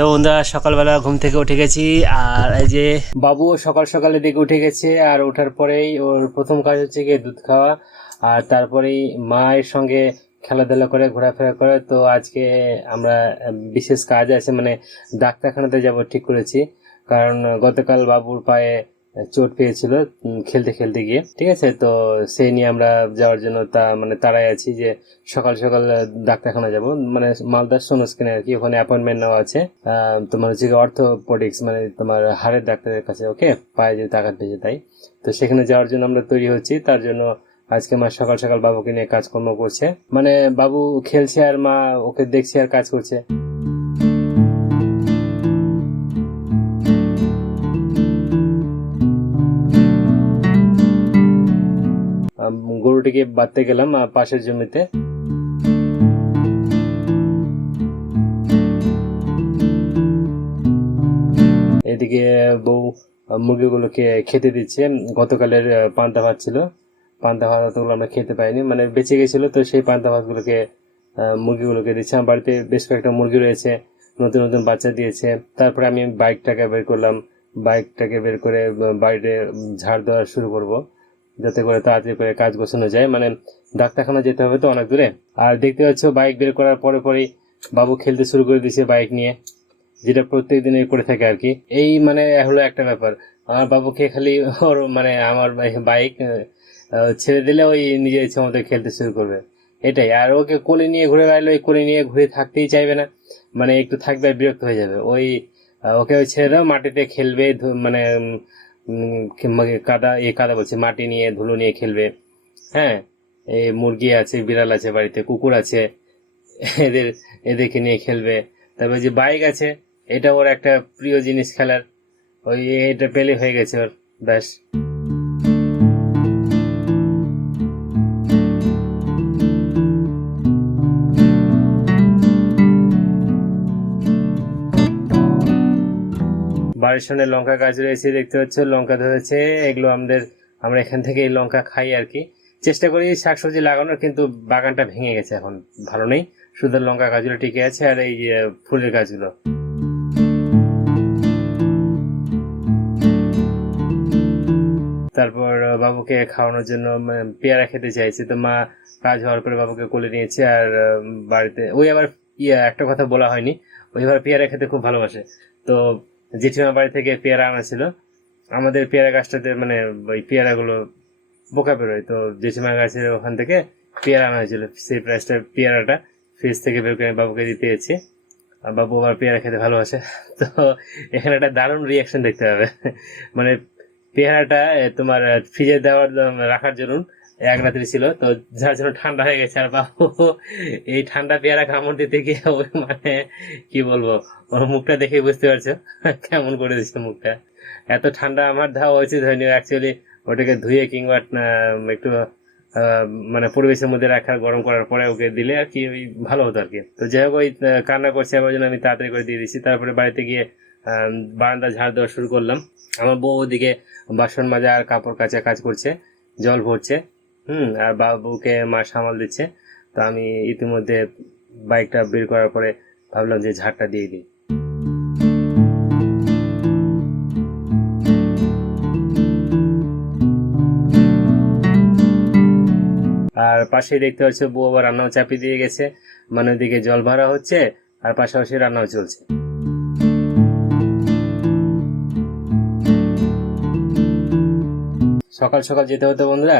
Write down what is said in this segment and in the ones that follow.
তো বন্ধুরা সকালবেলা ঘুম থেকে উঠে গেছি, আর এই যে বাবুও সকাল সকালের দিকে উঠে গেছে। আর ওঠার পরেই ওর প্রথম কাজ হচ্ছে গিয়ে দুধ খাওয়া, আর তারপরেই মায়ের সঙ্গে খেলাধুলা করে ঘোরাফেরা করে। তো আজকে আমরা বিশেষ কাজ আছে, মানে ডাক্তারখানাতে যাব ঠিক করেছি, কারণ গতকাল বাবুর পায়ে চোট পেয়েছিল খেলতে খেলতে গিয়ে, ঠিক আছে। তো সেই নিয়ে আমরা যাওয়ার জন্য তাড়াই আছি যে সকাল সকাল ডাক্তারখানা যাব, মানে মালদার সোনোস্কিনে আর কি, ওখানে অ্যাপয়েন্টমেন্ট নেওয়া আছে। তোমার হচ্ছে অর্থোপেডিক্স, মানে তোমার হাড়ের ডাক্তারের কাছে, ওকে, পায়ে যদি আঘাত পেয়েছে তাই। তো সেখানে যাওয়ার জন্য আমরা তৈরি হচ্ছি। তার জন্য আজকে মা সকাল সকাল বাবুকে নিয়ে কাজকর্ম করছে, মানে বাবু খেলছে আর মা ওকে দেখছে আর কাজ করছে। গরুটিকে বাঁধতে গেলাম পাশের জমিতে। এদিকে বউ মুরগিগুলোকে খেতে দিচ্ছে। গতকালের পান্তা ভাত ছিল, পান্তা ভাতগুলো আমরা খেতে পাইনি, মানে বেঁচে গেছিলো, তো সেই পান্তা ভাতগুলোকে মুরগিগুলোকে দিচ্ছে। আমার বাড়িতে বেশ কয়েকটা মুরগি রয়েছে, নতুন নতুন বাচ্চা দিয়েছে। তারপরে আমি বাইকটাকে বের করলাম, বাইকটাকে বের করে বাড়িতে ঝাড় দেওয়া শুরু করব, যাতে করে তাড়াতাড়ি করে কাজ গোছানো যায়, মানে ডাক্তারখানা যেতে হবে তো অনেক দূরে। আর দেখতে পাচ্ছ বাইক বের করার পরে পরেই বাবু খেলতে শুরু করে দিয়েছে বাইক নিয়ে, যেটা প্রত্যেক দিনই করে থাকে আর কি। এই মানে হলো একটা ব্যাপার, আমার বাবুকে খালি ওর মানে আমার বাইক ছেড়ে দিলে ওই নিজের ইচ্ছে মতো খেলতে শুরু করবে, এটাই। আর ওকে কোলে নিয়ে ঘুরে বেড়ালে ওই কোলে নিয়ে ঘুরে থাকতেই চাইবে না, মানে একটু থাকবে আর বিরক্ত হয়ে যাবে। ওই ওকে ওই ছেড়ে দাও, মাটিতে খেলবে, মানে কাদা বলছে, মাটি নিয়ে ধুলো নিয়ে খেলবে। হ্যাঁ, এই মুরগি আছে, বিড়াল আছে বাড়িতে, কুকুর আছে, এদের এদেরকে নিয়ে খেলবে। তারপর যে বাইক আছে, এটা ওর একটা প্রিয় জিনিস খেলার, ওই এটা পেলে হয়ে গেছে ওর, ব্যাস। বাড়ির সামনে লঙ্কা গাছ রয়েছে, দেখতে পাচ্ছ লঙ্কা ধরেছে। এগুলো আমরা এখান থেকে এই লঙ্কা খাই আর কি। চেষ্টা করি শাকসবজি লাগানোর, কিন্তু বাগানটা ভেঙে গেছে, এখন ভালো নেই, শুধু লঙ্কা গাছগুলো টিকে আছে আর এই ফুলের গাছগুলো। তারপর বাবুকে খাওয়ানোর জন্য পেয়ারা খেতে চাইছে, তো মা কাজ হওয়ার পরে বাবুকে কোলে নিয়েছে। আর বাড়িতে ওই আবার একটা কথা বলা হয়নি, ওই আবার পেয়ারা খেতে খুব ভালোবাসে। তো জেঠিমা বাড়ি থেকে পেয়ারা আনা ছিল, আমাদের পেয়ারা গাছটাতে মানে ওই পেয়ারাগুলো পোকা বেরোয়, তো জেঠিমা গাছের ওখান থেকে পেয়ারা আনা হয়েছিল। সেই পেয়ারাটা ফ্রিজ থেকে বের করে বাবুকে দিতে এসেছি, আর বাবু আবার পেয়ারা খেতে ভালোবাসে। তো এখানে একটা দারুণ রিয়াকশন দেখতে হবে, মানে পেয়ারাটা তোমার ফ্রিজে রাখার জন্য এক রাত্রি ছিল, তো যার জন্য ঠান্ডা হয়ে গেছে। আর বাবু এই ঠান্ডা পেয়ারা কামড় দিতে গিয়ে ওই মানে কি বলবো, ওর মুখটা দেখে বুঝতে পারছো কেমন করে দিচ্ছে মুখটা। এত ঠান্ডা আমার দেওয়া উচিত হয়নি অ্যাকচুয়ালি, ওটাকে ধুয়ে কিংবা একটু মানে পরিবেশের মধ্যে রাখার, গরম করার পরে ওকে দিলে আর কি ওই ভালো হতো আর কি। তো যাই হোক, ওই কান্না করছে, আমার জন্য আমি তাড়াতাড়ি করে দিয়ে দিচ্ছি। তারপরে বাড়িতে গিয়ে বারান্দা ঝাড় দেওয়া শুরু করলাম। আমার বউ ওদিকে বাসন মাজা আর কাপড় কাচা কাজ করছে, জল ভরছে, আর বাবুকে মা সামাল দিচ্ছে। তো আমি ইতিমধ্যে বাইকটা বের করার পরে ভাবলাম যে ঝাড়টা দিয়ে দিই। আর পাশেই দেখতে পাচ্ছ বউ আবার রান্নাও চাপিয়ে দিয়ে গেছে, মানে ওইদিকে জল ভরা হচ্ছে আর পাশাপাশি রান্নাও চলছে। সকাল সকাল যেতে হতো বন্ধুরা,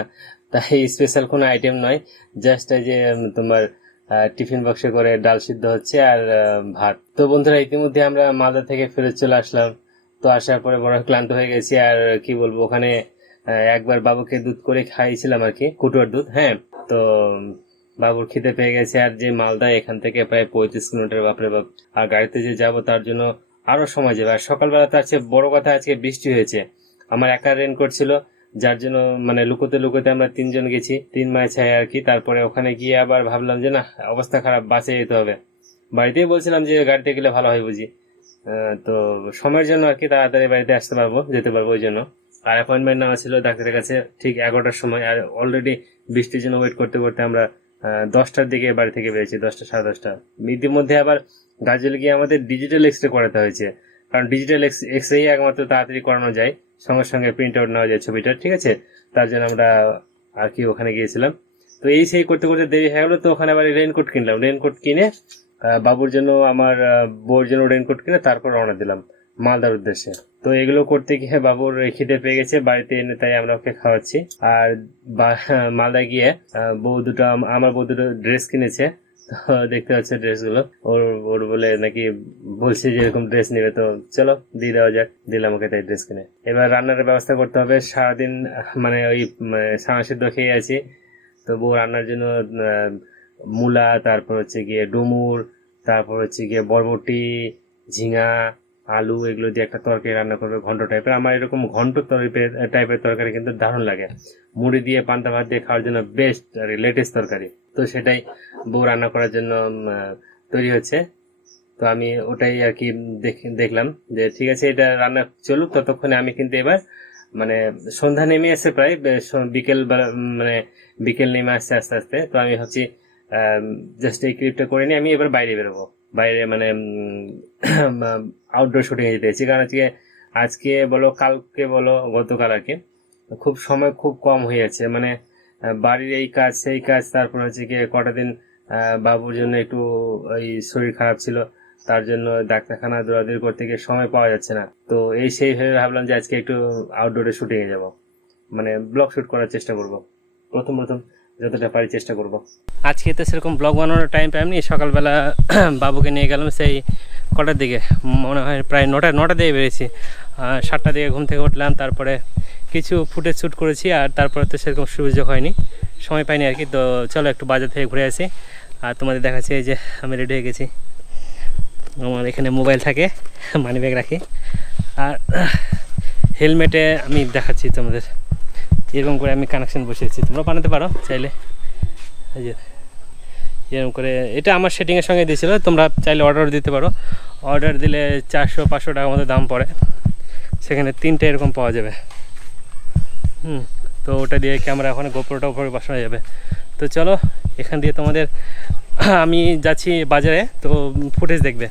তাই স্পেশাল কোনো আইটেম নয়, জাস্ট এই যে তোমার টিফিন বক্সে করে ডাল সিদ্ধ হচ্ছে আর ভাত। তো বন্ধুরা ইতিমধ্যে আমরা মালদা থেকে ফেরত চলে আসলাম। তো আসার পরে বড় ক্লান্ত হয়ে গেছি, আর কি বলবো, ওখানে একবার বাবুকে দুধ করে খাইয়েছিলাম আর কি, কুটুয়ার দুধ। হ্যাঁ, তো বাবুর খিদে পেয়ে গেছে, আর যে মালদা এখান থেকে প্রায় 35 কিলোমিটার, বাপরে বাপ। আর গাড়িতে যে যাবো তার জন্য আরো সময় যাবে। আর সকালবেলা তার চেয়ে বড় কথা, আজকে বৃষ্টি হয়েছে, আমার একা রেনকোট ছিল, যার জন্য মানে লুকোতে লুকোতে আমরা 3 জন গেছি, 3 মাইল ছায় আর কি। তারপরে ওখানে গিয়ে আবার ভাবলাম যে না, অবস্থা খারাপ, বাসে যেতে হবে। বাড়িতেই বলছিলাম যে গাড়িতে গেলে ভালো হয় বুঝি, তো সময়ের জন্য আর কি তাড়াতাড়ি বাড়িতে আসতে পারবো, যেতে পারবো ওই জন্য। আর অ্যাপয়েন্টমেন্ট নেওয়া ছিল ডাক্তারের কাছে ঠিক 11টার সময়, আর অলরেডি বৃষ্টির জন্য ওয়েট করতে করতে আমরা 10টার দিকে বাড়ি থেকে বেরিয়েছি, 10টা সাড়ে 10টা। ইতিমধ্যে আবার গাজলে গিয়ে আমাদের ডিজিটাল এক্স রে করাতে হয়েছে, কারণ ডিজিটাল এক্স রে একমাত্র তাড়াতাড়ি করানো যায়, সঙ্গে সঙ্গে প্রিন্ট আউট নেওয়া যায় ছবিটা, ঠিক আছে। তার জন্য আমরা আর কি ওখানে গিয়েছিলাম। তো এই সেই করতে করতে দেরি হয়ে গেলো, তো ওখানে আবার রেনকোট কিনলাম। রেনকোট কিনে বাবুর জন্য, আমার বউর জন্য রেনকোট কিনে তারপর রওনা দিলাম মালদার উদ্দেশ্যে। তো এগুলো করতে গিয়ে বাবুর খিদে পেয়ে গেছে, বাড়িতে এনে তাই আমরা ওকে খাওয়াচ্ছি। আর মালদা গিয়ে আমার বউ দুটো ড্রেস কিনেছে। তো দেখতে পাচ্ছে ড্রেসগুলো, ওর ওর বলে নাকি বলছে যে এরকম ড্রেস নেবে, তো চলো দিয়ে দেওয়া যাক, দিলাম ওকে তাই ড্রেস কিনে। এবার রান্নার ব্যবস্থা করতে হবে। সারাদিন মানে ওই সানা সিদ্ধ খেয়ে আছি, তো বউ রান্নার জন্য মূলা, তারপর হচ্ছে গিয়ে ডুমুর, তারপর হচ্ছে গিয়ে বরবটি, ঝিঙা, আলু, এগুলো দিয়ে একটা তরকারি রান্না করবে, ঘন্ট টাইপের। আমার এরকম ঘন্ট টাইপের তরকারি কিন্তু দারুণ লাগে, মুড়ি দিয়ে পান্তা ভাত দিয়ে খাওয়ার জন্য বেস্ট আর লেটেস্ট তরকারি। তো সেটাই বউ রান্না করার জন্য তৈরি হচ্ছে। তো আমি ওটাই আর কি দেখলাম যে ঠিক আছে, এটা রান্না চলুক, ততক্ষণে আমি কিন্তু এবার মানে সন্ধ্যা নেমে আসছে প্রায়, বিকেল মানে বিকেল নেমে আসছে আস্তে আস্তে। তো আমি ভাবছি জাস্ট এই ক্লিপটা করে নিয়ে আমি এবার বাইরে বেরোবো, বাইরে মানে আউটডোর শুটিং এ যেতে চাইছি। কারণ আজকে বলো, কালকে বলো, গতকাল আর কি খুব সময় খুব কম হয়ে যাচ্ছে, মানে বাড়ির এই কাজ সেই কাজ, তারপর হচ্ছে গিয়ে কটা দিন বাবুর জন্য একটু ওই শরীর খারাপ ছিল, তার জন্য ডাক্তারখানা দৌড়াদৌড়ি করতে গিয়ে সময় পাওয়া যাচ্ছে না। তো এই সেই ভেবে ভাবলাম যে আজকে একটু আউটডোরে শুটিং এ যাবো, মানে ব্লগ শুট করার চেষ্টা করব, প্রথম যতটা পারি চেষ্টা করব। আজকে তো সেরকম ব্লগ বানানোর টাইম পাইনি। সকালবেলা বাবুকে নিয়ে গেলাম সেই কটার দিকে, মনে হয় প্রায় নটা দিয়ে বেরিয়েছি। 7টার দিকে ঘুম থেকে উঠলাম, তারপরে কিছু ফুটেজ শ্যুট করেছি, আর তারপরে তো সেরকম সুযোগ হয়নি, সময় পাইনি আর কি। তো চলো একটু বাজার থেকে ঘুরে আসি, আর তোমাদের দেখাচ্ছি এই যে আমি রেডি হয়ে গেছি। আমার এখানে মোবাইল থাকে, মানি ব্যাগ রাখি, আর হেলমেটে আমি দেখাচ্ছি তোমাদের, এরকম করে আমি কানেকশান বসিয়েছি, তোমরা বানাতে পারো চাইলে। এই যে এরকম করে, এটা আমার সেটিংয়ের সঙ্গে দিয়েছিলো, তোমরা চাইলে অর্ডার দিতে পারো। অর্ডার দিলে 400-500 টাকার মতো দাম পড়ে, সেখানে 3টে এরকম পাওয়া যাবে। তো ওটা দিয়ে ক্যামেরা ওখানে গোপ্রোটা উপরে বসানো যাবে। তো চলো এখান দিয়ে তোমাদের আমি যাচ্ছি বাজারে, তো ফুটেজ দেখবে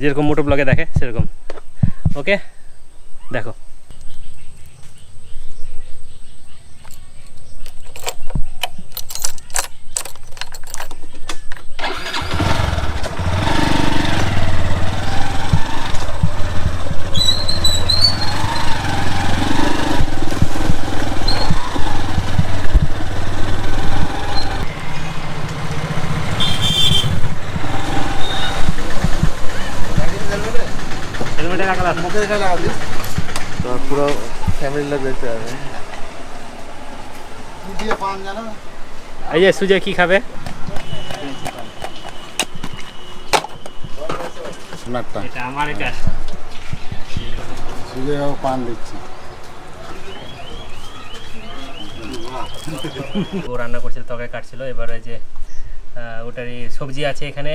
যেরকম মোটো ব্লগে দেখে সেরকম। ওকে, দেখো। তো পুরো ফ্যামিলি লোক দেখতে পাবে। এই যে সুজয় কি খাবে? এটা আমার, এটা সুজয় পান দিচ্ছি। ও রান্না করছিল, তরকারি কাটছিল। এবার এই যে ওটারই সবজি আছে এখানে,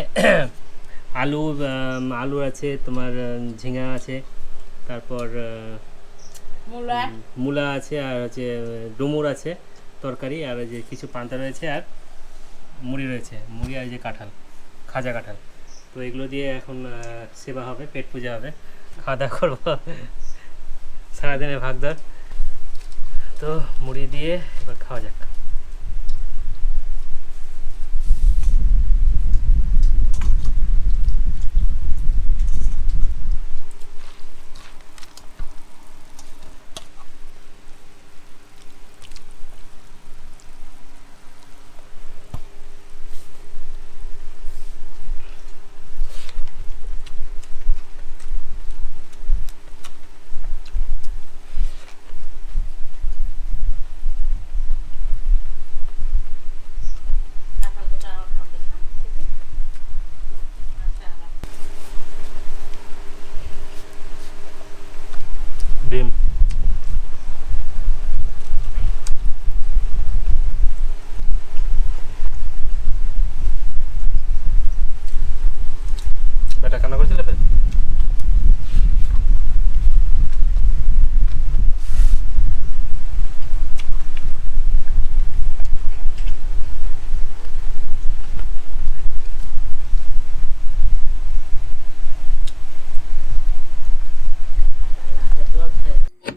আলু আছে, তোমার ঝিঙা আছে, তারপর মূলা আছে, আর হচ্ছে ডুমুর আছে তরকারি, আর যে কিছু পান্তা রয়েছে, আর মুড়ি রয়েছে, মুড়ি আর যে কাঁঠাল, খাজা কাঁঠাল। তো এগুলো দিয়ে এখন সেবা হবে, পেট পূজা হবে, খাওয়া দাওয়া করবো সারাদিনের ভাগদার। তো মুড়ি দিয়ে এবার খাওয়া যাক।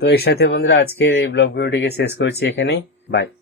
তো এর সাথে বন্ধুরা আজকের এই ব্লগ ভিডিওটিকে শেষ করছি এখানেই। বাই।